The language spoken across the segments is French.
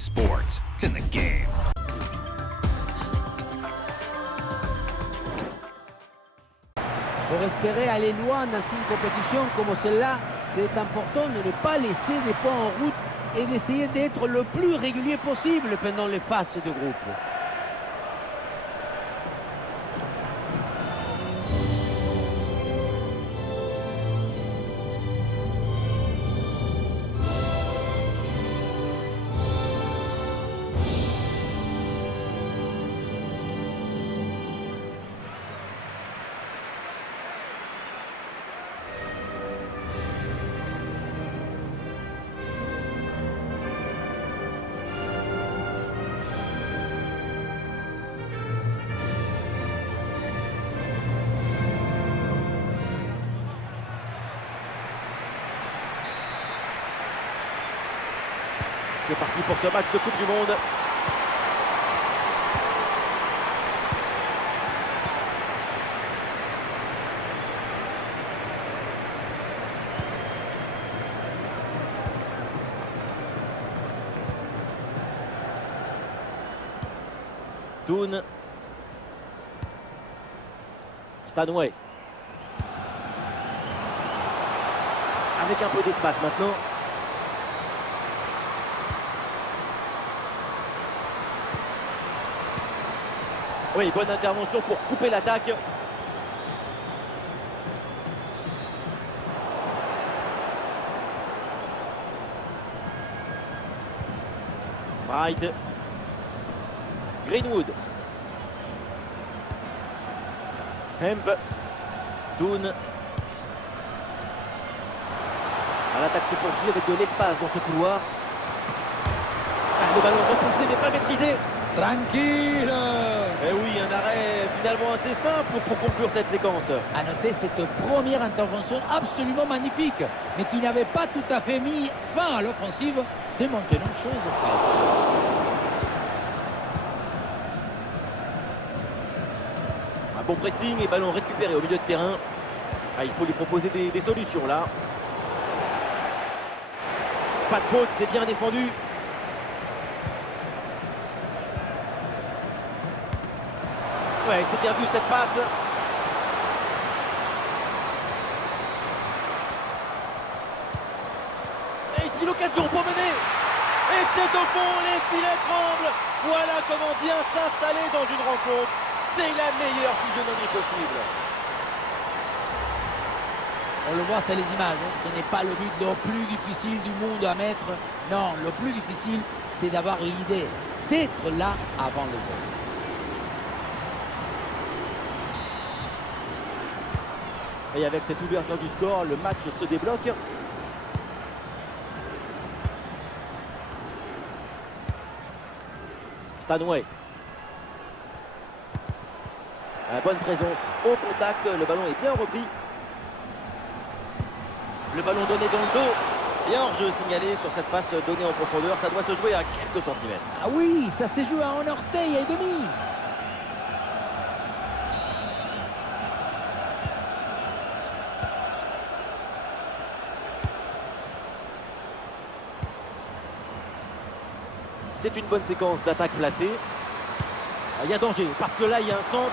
sports. It's in the game. Pour espérer aller loin dans une compétition comme celle-là, c'est important de ne pas laisser des points en route et d'essayer d'être le plus régulier possible pendant les phases de groupe. C'est parti pour ce match de Coupe du Monde. Toon. Stanway. Avec un peu d'espace maintenant. Oui, bonne intervention pour couper l'attaque. Bright. Greenwood. Hemp. Toon. L'attaque se poursuit avec de l'espace dans ce couloir. Le ballon repoussé mais pas maîtrisé. Tranquille. Eh oui, un arrêt finalement assez simple pour conclure cette séquence. À noter cette première intervention absolument magnifique, mais qui n'avait pas tout à fait mis fin à l'offensive. C'est maintenant chose faite. Un bon pressing et ballon récupéré au milieu de terrain. Il faut lui proposer des solutions là. Pas de faute, c'est bien défendu. Ouais, c'est bien vu cette passe. Et ici l'occasion pour mener. Et c'est au fond, les filets tremblent. Voilà comment bien s'installer dans une rencontre. C'est la meilleure physionomie possible. On le voit, c'est les images. Ce n'est pas le but le plus difficile du monde à mettre. Non, le plus difficile, c'est d'avoir l'idée d'être là avant les autres. Et avec cette ouverture du score, le match se débloque. Stanway. Bonne présence au contact, le ballon est bien repris. Le ballon donné dans le dos. Et hors-jeu signalé sur cette passe donnée en profondeur, ça doit se jouer à quelques centimètres. Ah oui, ça s'est joué à un orteil et demi. C'est une bonne séquence d'attaque placée. Il y a danger, parce que là, il y a un centre.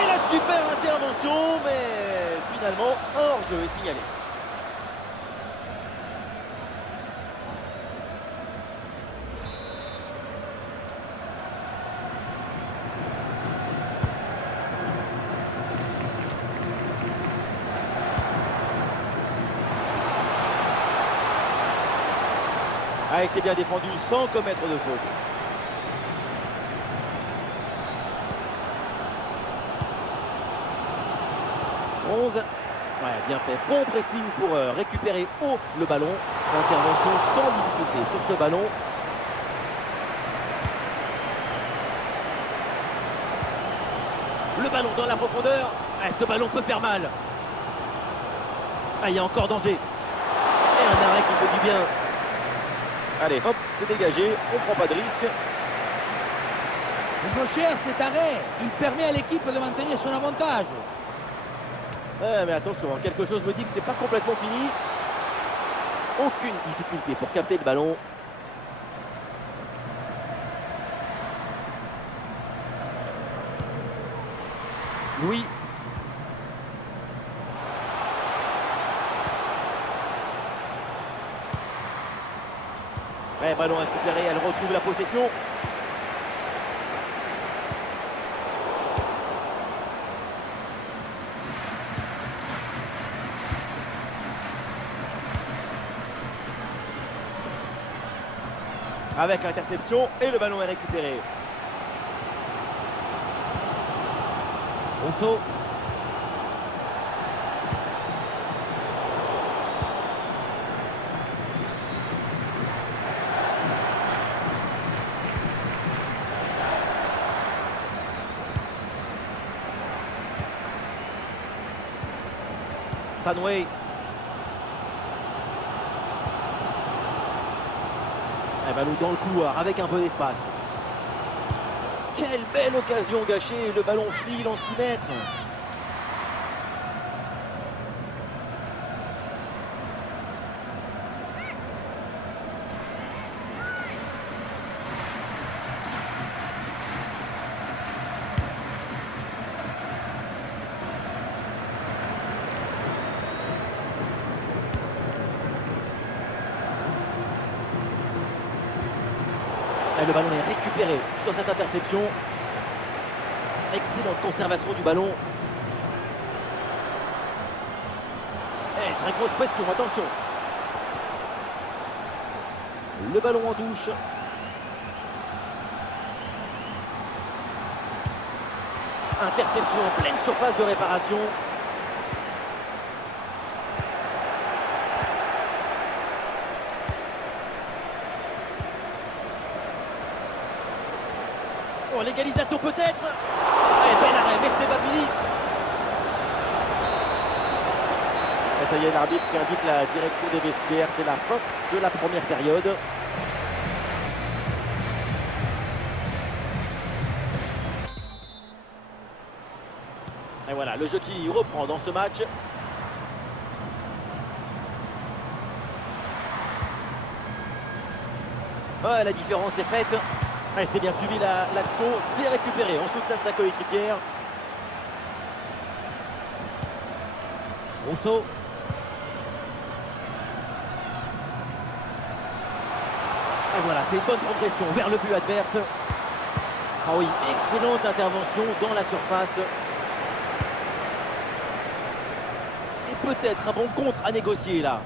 Et la super intervention, mais finalement, hors-jeu est signalé. Et c'est bien défendu sans commettre de faute. Bronze. Ouais, bien fait. Bon pressing pour récupérer haut le ballon. Intervention sans difficulté sur ce ballon. Le ballon dans la profondeur. Ce ballon peut faire mal. Il y a encore danger. Et un arrêt qui fait du bien. Allez, hop, c'est dégagé, on prend pas de risque. Mon cher, cet arrêt, il permet à l'équipe de maintenir son avantage. Mais attention, quelque chose me dit que c'est pas complètement fini. Aucune difficulté pour capter le ballon. Louis. Ouais, ballon récupéré, elle retrouve la possession. Avec l'interception et le ballon est récupéré. Rousseau. Stanway. Un ballon dans le couloir avec un peu d'espace. Quelle belle occasion gâchée, le ballon file en 6 mètres. Et le ballon est récupéré sur cette interception. Excellente conservation du ballon. Et très grosse pression, attention. Le ballon en touche. Interception en pleine surface de réparation. Oh, l'égalisation peut-être. Allez, bel arrêt, mais ce n'est pas fini. Et ça y est, l'arbitre qui indique la direction des vestiaires. C'est la fin de la première période. Et voilà, le jeu qui reprend dans ce match. Ouais, la différence est faite. Et c'est bien suivi l'action, c'est récupéré en soutien de sa coéquipière. Rousseau. Et voilà, c'est une bonne progression vers le but adverse. Ah oui, excellente intervention dans la surface. Et peut-être un bon contre à négocier là.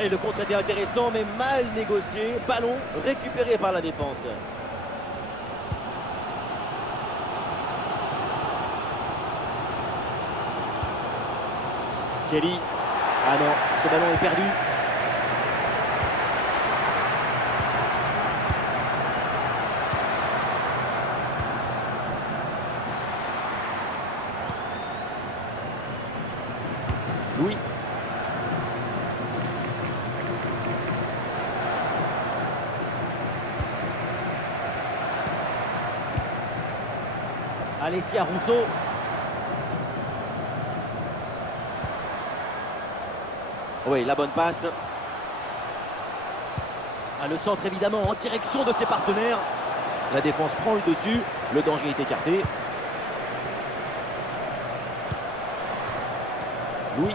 Et le contre était intéressant mais mal négocié. Ballon récupéré par la défense. Kelly. Ah non, ce ballon est perdu. Louis. Alessia Rousseau. Oui, la bonne passe. Ah, le centre évidemment en direction de ses partenaires. La défense prend le dessus. Le danger est écarté. Louis.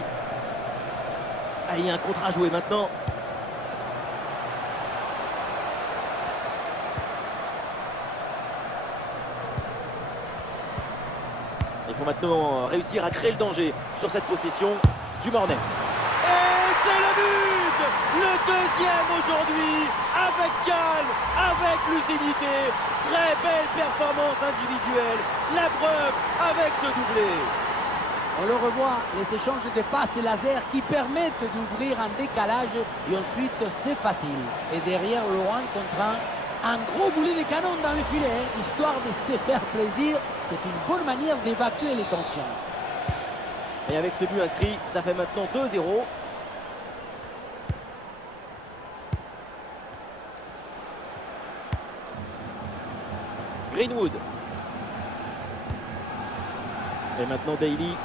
Ah, il y a un contre à jouer maintenant. Il faut maintenant réussir à créer le danger sur cette possession du Mornay. Et c'est le but! Le deuxième aujourd'hui, avec calme, avec lucidité. Très belle performance individuelle. La preuve avec ce doublé. On le revoit, les échanges de passes laser qui permettent d'ouvrir un décalage et ensuite c'est facile. Et derrière Laurent contre un gros boulet de canon dans le filet, histoire de se faire plaisir. C'est une bonne manière d'évacuer les tensions. Et avec ce but inscrit, ça fait maintenant 2-0. Greenwood. Et maintenant Daly.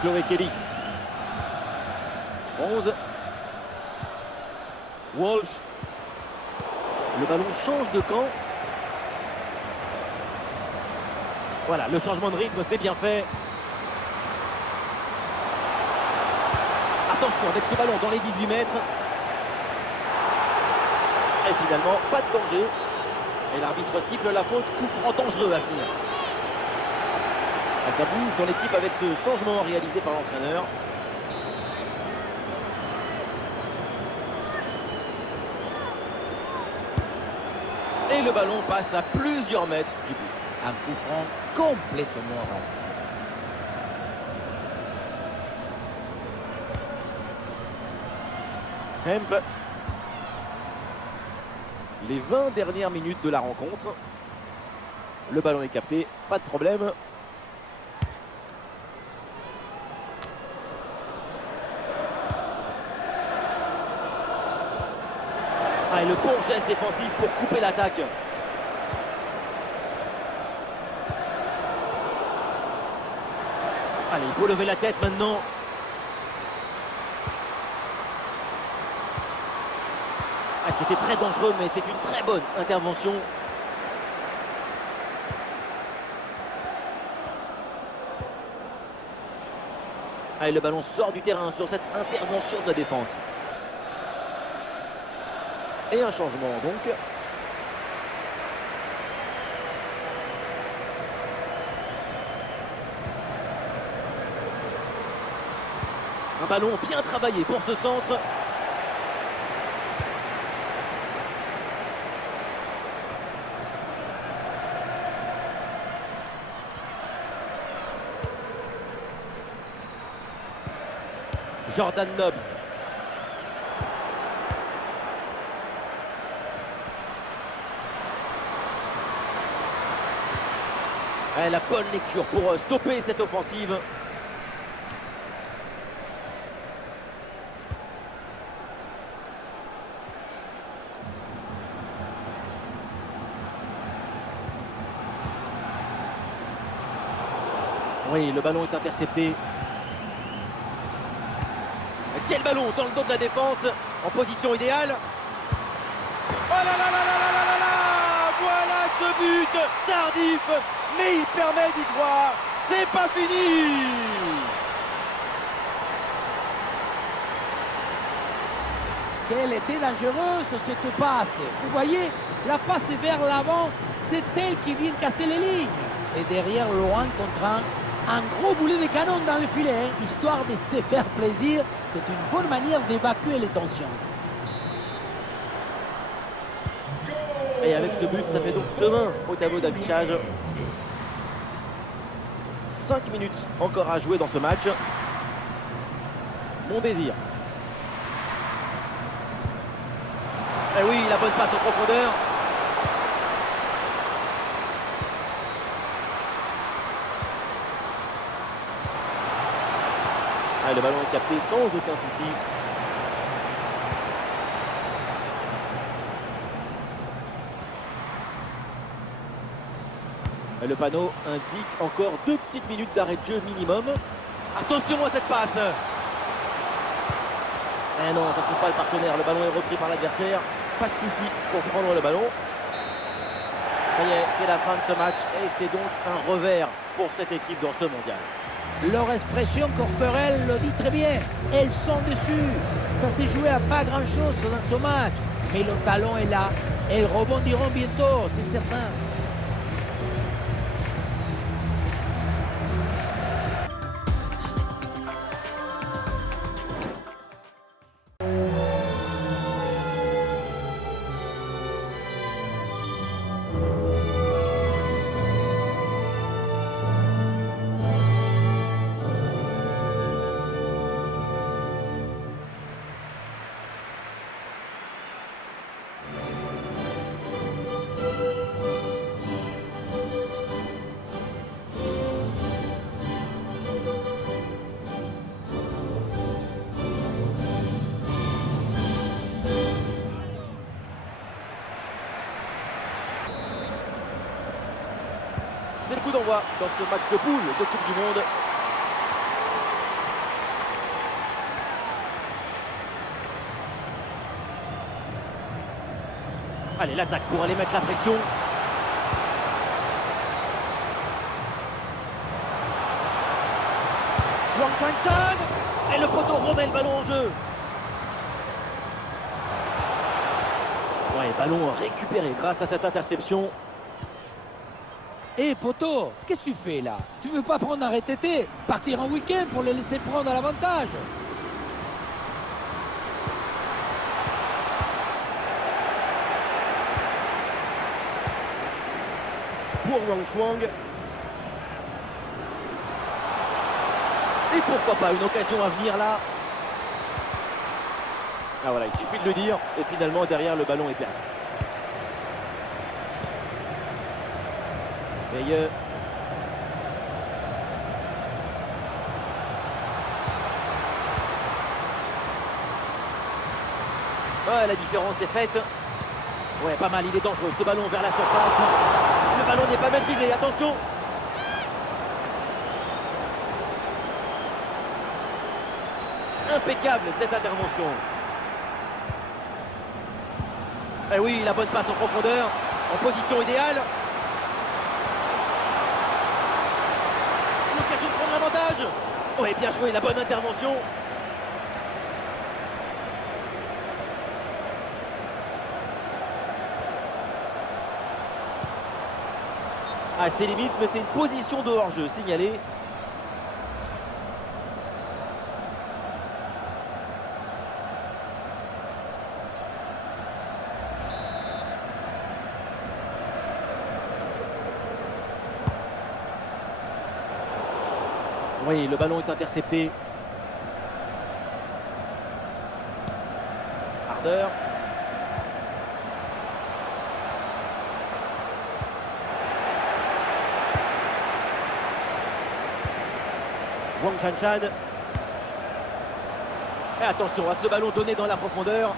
Chloé Kelly. 11. Walsh. Le ballon change de camp. Voilà, le changement de rythme, c'est bien fait. Attention avec ce ballon dans les 18 mètres. Et finalement, pas de danger. Et l'arbitre siffle la faute, coup franc dangereux à venir. Et ça bouge dans l'équipe avec ce changement réalisé par l'entraîneur. Et le ballon passe à plusieurs mètres du but. Un coup franc complètement raté. Hemp. Les 20 dernières minutes de la rencontre. Le ballon est capté, pas de problème. Ah, et le bon geste défensif pour couper l'attaque. Allez, il faut lever la tête maintenant. Ah, c'était très dangereux, mais c'est une très bonne intervention. Allez, le ballon sort du terrain sur cette intervention de la défense. Et un changement donc. Un ballon bien travaillé pour ce centre. Jordan Nobbs. La bonne lecture pour stopper cette offensive. Oui, le ballon est intercepté. Quel ballon dans le dos de la défense, en position idéale. Oh là là là là là là là là! Voilà ce but tardif, mais il permet d'y croire. C'est pas fini! Quelle était dangereuse cette passe. Vous voyez, la passe vers l'avant, c'est elle qui vient casser les lignes. Et derrière, loin contre un gros boulet de canon dans le filet, hein, histoire de se faire plaisir. C'est une bonne manière d'évacuer les tensions. Et avec ce but, ça fait donc demain au tableau d'affichage. 5 minutes encore à jouer dans ce match. Mon désir. Et oui, la bonne passe en profondeur. Ah, le ballon est capté sans aucun souci. Et le panneau indique encore 2 petites minutes d'arrêt de jeu minimum. Attention à cette passe. Eh non, ça ne trouve pas le partenaire. Le ballon est repris par l'adversaire. Pas de souci pour prendre le ballon. Ça y est, c'est la fin de ce match. Et c'est donc un revers pour cette équipe dans ce mondial. Leur expression corporelle le dit très bien. Elles sont dessus. Ça s'est joué à pas grand-chose dans ce match. Mais le talent est là. Elles rebondiront bientôt, c'est certain. C'est le coup d'envoi dans ce match de poule de Coupe du Monde. Allez, l'attaque pour aller mettre la pression. Wang Chanchan. Et le poteau remet le ballon en jeu. Ouais, ballon récupéré grâce à cette interception. Eh poto, qu'est-ce que tu fais là? Tu veux pas prendre un RTT? Partir en week-end pour le laisser prendre à l'avantage? Pour Wang Chuang. Et pourquoi pas une occasion à venir là. Ah voilà, il suffit de le dire. Et finalement, derrière, le ballon est perdu. Veilleux. Ouais, la différence est faite. Ouais, pas mal, il est dangereux. Ce ballon vers la surface. Le ballon n'est pas maîtrisé, attention. Impeccable cette intervention. Et oui, la bonne passe en profondeur, en position idéale. L'occasion de prendre l'avantage. Ouais, bien joué, la bonne intervention. Ah, c'est limite, mais c'est une position de hors-jeu signalée. Oui, le ballon est intercepté. Ardeur. Wang Chanchan. Et attention à ce ballon donné dans la profondeur.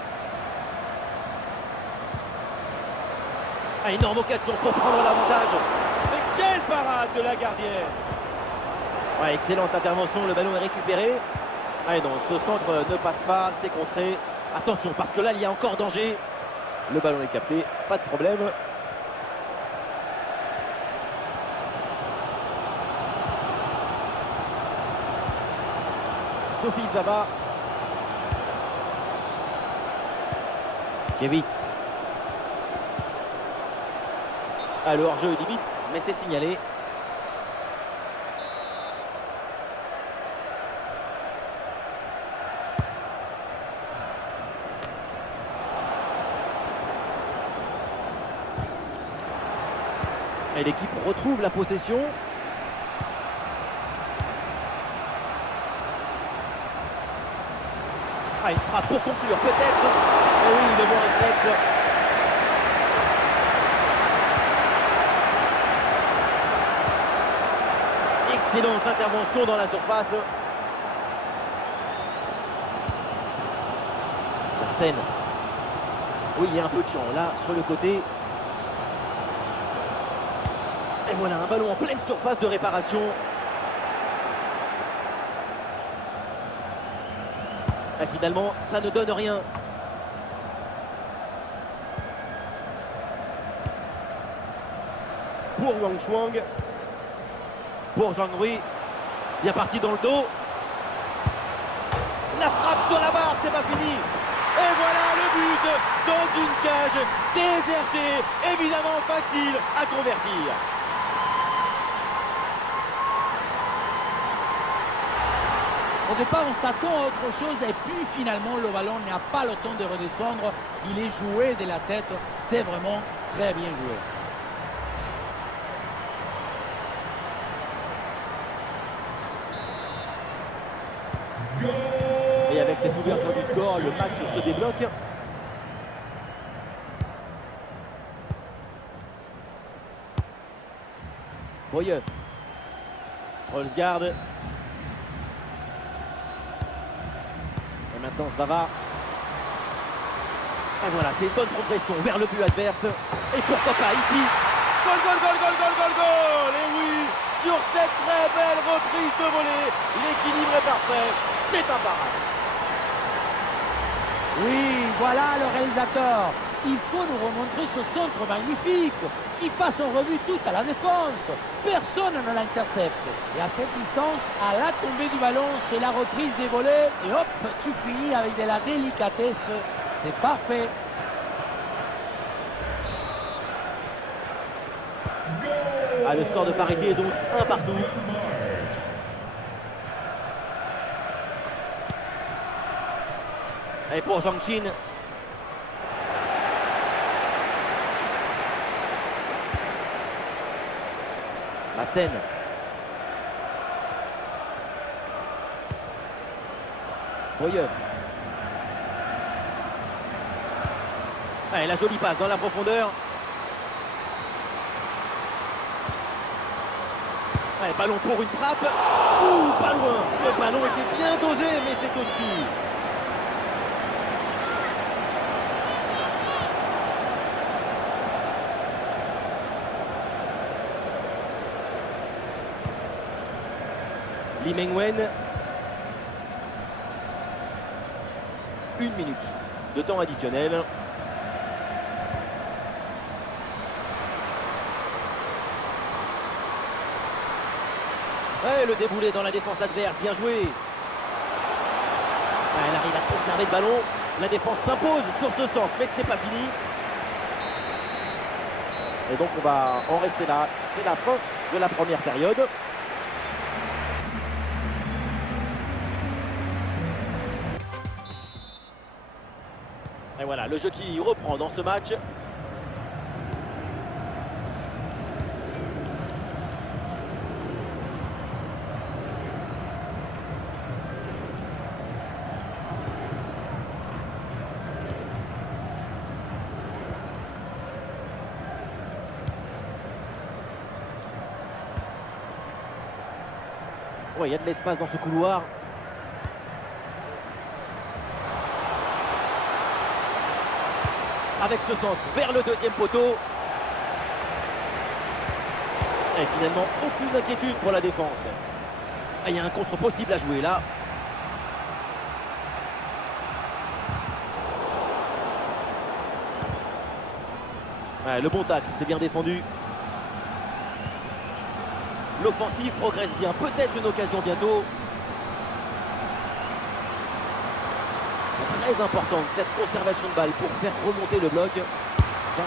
Ah, énorme occasion pour prendre l'avantage. Mais quelle parade de la gardienne! Ouais, excellente intervention, le ballon est récupéré. Allez, non, ce centre ne passe pas, c'est contré. Attention, parce que là, il y a encore danger. Le ballon est capté, pas de problème. Sophie Zaba. Kevitz. Ah, le hors-jeu est limite, mais c'est signalé. Et l'équipe retrouve la possession. Ah, une frappe pour conclure, peut-être. Oh oui, le bon réflexe. Excellente intervention dans la surface. Larsen. Oui, il y a un peu de champ là, sur le côté. Et voilà, un ballon en pleine surface de réparation. Et finalement, ça ne donne rien. Pour Wang Chuang. Pour Zhang Rui. Bien parti dans le dos. La frappe sur la barre, c'est pas fini. Et voilà le but dans une cage désertée. Évidemment facile à convertir. Au départ, on s'attend à autre chose et puis finalement, le ballon n'a pas le temps de redescendre. Il est joué de la tête. C'est vraiment très bien joué. Et avec cette ouverture du score, le match se débloque. Boyeux. Rolsgaard. Et maintenant Zvava. Et voilà, c'est une bonne progression vers le but adverse. Et pourquoi pas ici. Goal, goal, goal, goal, goal, goal, goal. Et oui, sur cette très belle reprise de volée, l'équilibre est parfait. C'est imparable. Oui, voilà le réalisateur. il faut nous remontrer ce centre magnifique qui passe en revue toute à la défense. Personne ne l'intercepte. Et à cette distance, à la tombée du ballon, c'est la reprise des volets. Et hop, tu finis avec de la délicatesse. C'est parfait. Ah, le score de parité est donc 1 partout. Et pour Zhang Qin. Madsen. Boyer. Allez, la jolie passe dans la profondeur. Allez, ballon pour une frappe. Ouh, pas loin. Le ballon était bien dosé, mais c'est au-dessus. Li Mengwen. 1 minute de temps additionnel. Ouais, le déboulé dans la défense adverse, bien joué. Ouais, elle arrive à conserver le ballon. La défense s'impose sur ce centre, mais ce n'est pas fini. Et donc on va en rester là. C'est la fin de la première période. Et voilà, le jeu qui reprend dans ce match. Ouais, il y a de l'espace dans ce couloir. Avec ce centre vers le deuxième poteau. Et finalement, aucune inquiétude pour la défense. Ah, il y a un contre possible à jouer là. Ouais, le bon tacle, c'est bien défendu. L'offensive progresse bien, peut-être une occasion bientôt. Très importante cette conservation de balle pour faire remonter le bloc.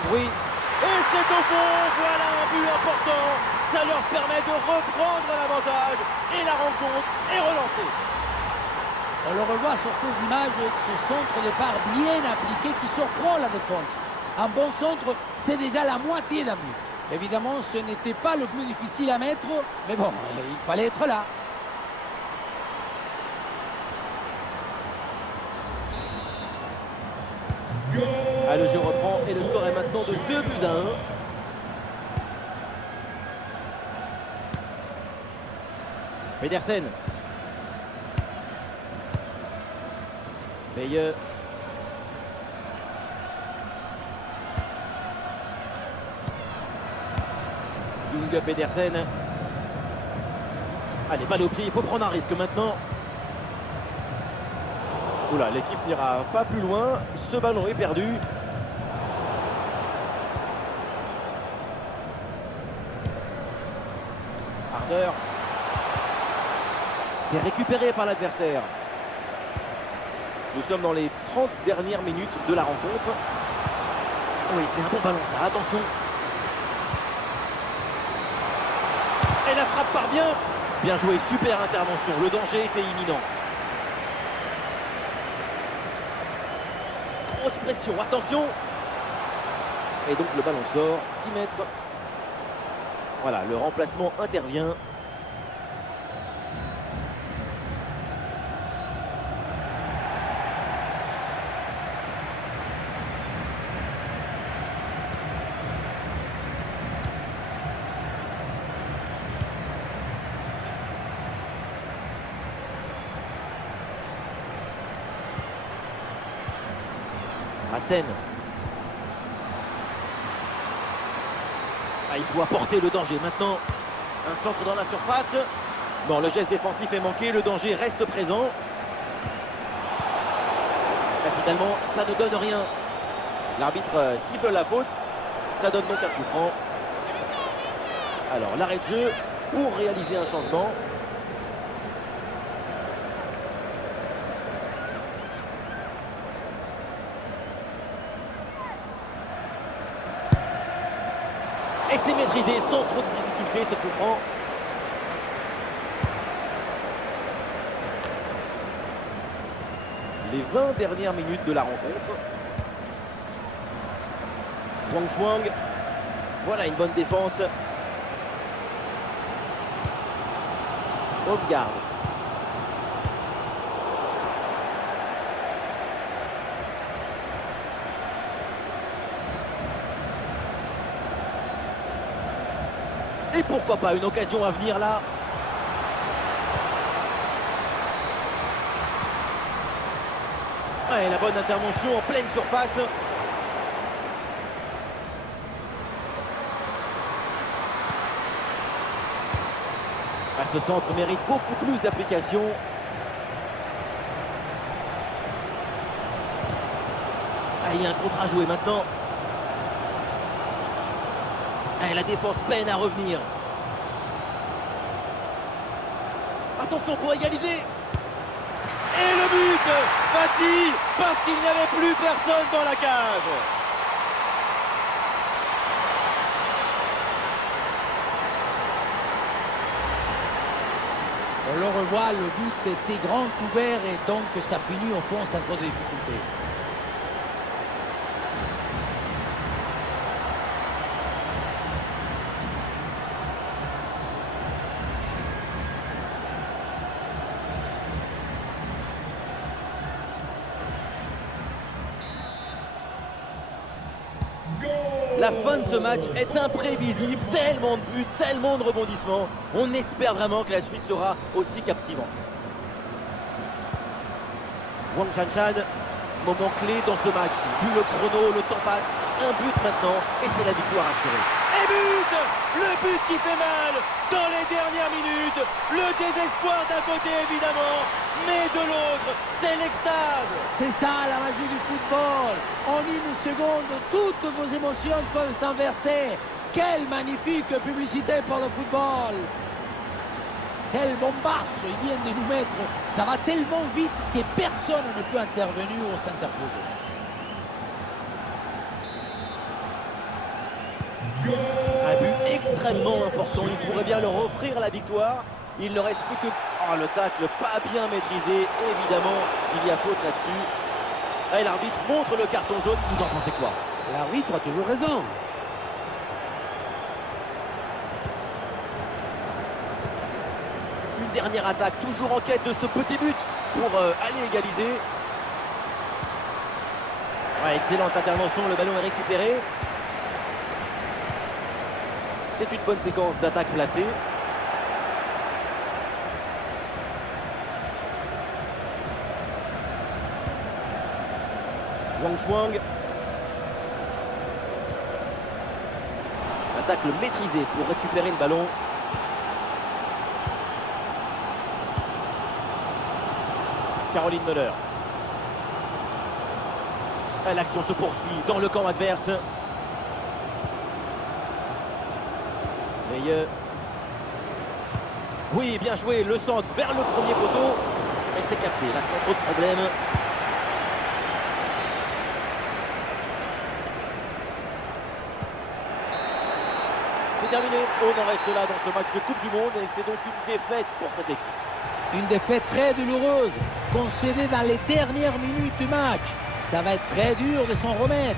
Oui. Et c'est au fond, voilà un but important. Ça leur permet de reprendre l'avantage et la rencontre est relancée. On le revoit sur ces images, ce centre de part bien appliqué qui surprend la défense. Un bon centre, c'est déjà la moitié d'un but. Évidemment, ce n'était pas le plus difficile à mettre, mais bon, il fallait être là. Ah, le jeu reprend et le score est maintenant de 2-1. Pedersen. Meilleur. Junge Pedersen. Allez, balle au pied, il faut prendre un risque maintenant. Oula, l'équipe n'ira pas plus loin. Ce ballon est perdu. Harder. C'est récupéré par l'adversaire. Nous sommes dans les 30 dernières minutes de la rencontre. Oui, c'est un bon ballon ça, attention. Et la frappe part bien. Bien joué, super intervention. Le danger était imminent. Grosse pression, attention. Et donc le ballon sort, 6 mètres. Voilà, le remplacement intervient. Madsen. Ah, il faut apporter le danger maintenant. Un centre dans la surface. Bon, le geste défensif est manqué, le danger reste présent. Et finalement, ça ne donne rien. L'arbitre siffle la faute. Ça donne donc un coup franc. Alors l'arrêt de jeu pour réaliser un changement. Et c'est maîtrisé sans trop de difficulté ce coup franc. Les 20 dernières minutes de la rencontre. Wang Zhuang. Voilà une bonne défense. Odegaard. Et pourquoi pas une occasion à venir là. Ouais, la bonne intervention en pleine surface. Ah, ce centre mérite beaucoup plus d'application. Ah, il y a un contre à jouer maintenant. Ah, la défense peine à revenir. Attention pour égaliser. Et le but facile parce qu'il n'y avait plus personne dans la cage. On le revoit, le but était grand ouvert et donc ça finit au fond sans trop de difficultés. La fin de ce match est imprévisible, tellement de buts, tellement de rebondissements. On espère vraiment que la suite sera aussi captivante. Wang Shanshan, moment clé dans ce match. Vu le chrono, le temps passe, un but maintenant et c'est la victoire assurée. Et but! Le but qui fait mal dans les dernières minutes. Le désespoir d'un côté évidemment, mais de l'autre, c'est l'extase. C'est ça la magie du football. En une seconde, toutes vos émotions peuvent s'inverser. Quelle magnifique publicité pour le football. Quel bombasso ils viennent de nous mettre. Ça va tellement vite que personne ne peut intervenir ou s'interposer. Un but extrêmement important, il pourrait bien leur offrir la victoire. Il ne reste plus que... Oh, le tacle pas bien maîtrisé, évidemment, il y a faute là-dessus. Et l'arbitre montre le carton jaune, vous en pensez quoi? L'arbitre a toujours raison. Une dernière attaque, toujours en quête de ce petit but pour aller égaliser. Ouais, excellente intervention, le ballon est récupéré. C'est une bonne séquence d'attaque placée. Wang Zhuang. Attaque maîtrisée pour récupérer le ballon. Caroline Müller. L'action se poursuit dans le camp adverse. Meilleur. Oui, bien joué, le centre vers le premier poteau. Et c'est capté, là sans trop de problème. C'est terminé, on en reste là dans ce match de Coupe du Monde et c'est donc une défaite pour cette équipe. Une défaite très douloureuse, concédée dans les dernières minutes du match. Ça va être très dur de s'en remettre.